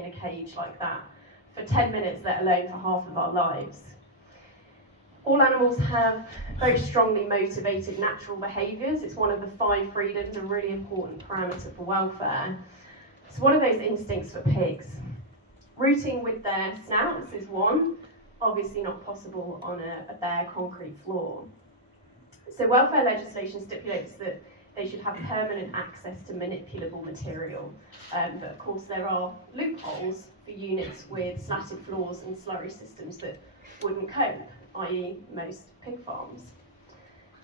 in a cage like that for 10 minutes, let alone for half of our lives. All animals have very strongly motivated natural behaviours. It's one of the 5 freedoms, a really important parameter for welfare. It's one of those instincts for pigs. Rooting with their snouts is one, obviously not possible on a bare concrete floor. So welfare legislation stipulates that they should have permanent access to manipulable material, but of course there are loopholes for units with slatted floors and slurry systems that wouldn't cope, i.e. most pig farms.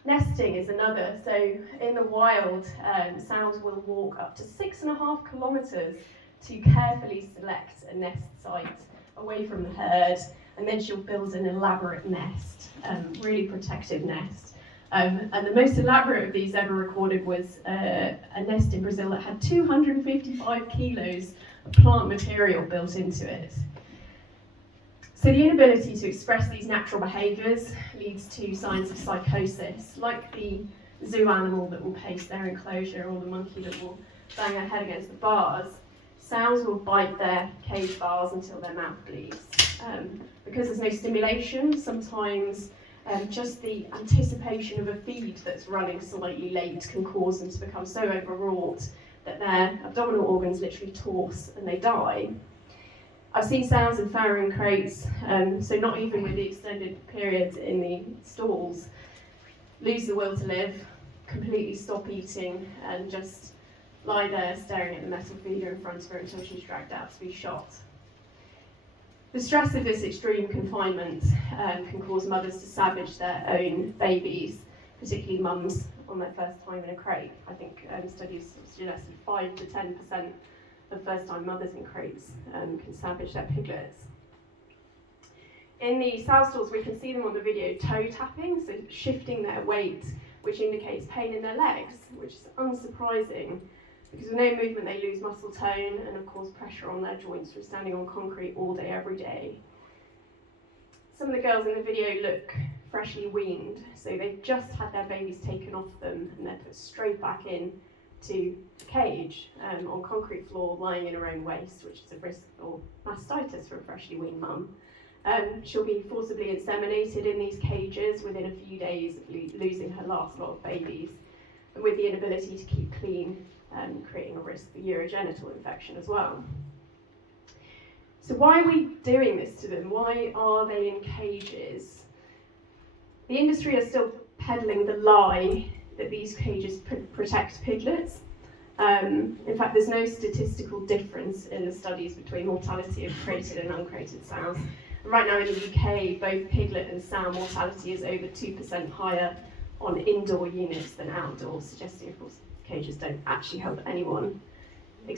Nesting is another. So in the wild, sows will walk up to 6.5 kilometres to carefully select a nest site away from the herd, and then she'll build an elaborate nest, really protective nest. And the most elaborate of these ever recorded was a nest in Brazil that had 255 kilos of plant material built into it. So the inability to express these natural behaviours leads to signs of psychosis, like the zoo animal that will pace their enclosure or the monkey that will bang their head against the bars. Sows will bite their cage bars until their mouth bleeds. Because there's no stimulation, sometimes just the anticipation of a feed that's running slightly late can cause them to become so overwrought that their abdominal organs literally torse and they die. I've seen sows in farrowing crates, so not even with the extended periods in the stalls, lose the will to live, completely stop eating and just lie there staring at the metal feeder in front of her until she's dragged out to be shot. The stress of this extreme confinement can cause mothers to savage their own babies, particularly mums on their first time in a crate. I think studies suggested 5 to 10% of first-time mothers in crates can savage their piglets. In the sow stalls, we can see them on the video toe tapping, so shifting their weight, which indicates pain in their legs, which is unsurprising, because with no movement they lose muscle tone and of course pressure on their joints from standing on concrete all day, every day. Some of the girls in the video look freshly weaned, so they've just had their babies taken off them and they're put straight back in to the cage on concrete floor, lying in her own waste, which is a risk for mastitis for a freshly weaned mum. She'll be forcibly inseminated in these cages within a few days of losing her last lot of babies, and with the inability to keep clean, creating a risk for urogenital infection as well. So why are we doing this to them? Why are they in cages? The industry is still peddling the lie that these cages protect piglets. In fact, there's no statistical difference in the studies between mortality of crated and uncrated sows. Right now in the UK, both piglet and sow mortality is over 2% higher on indoor units than outdoors, suggesting, of course, cages don't actually help anyone.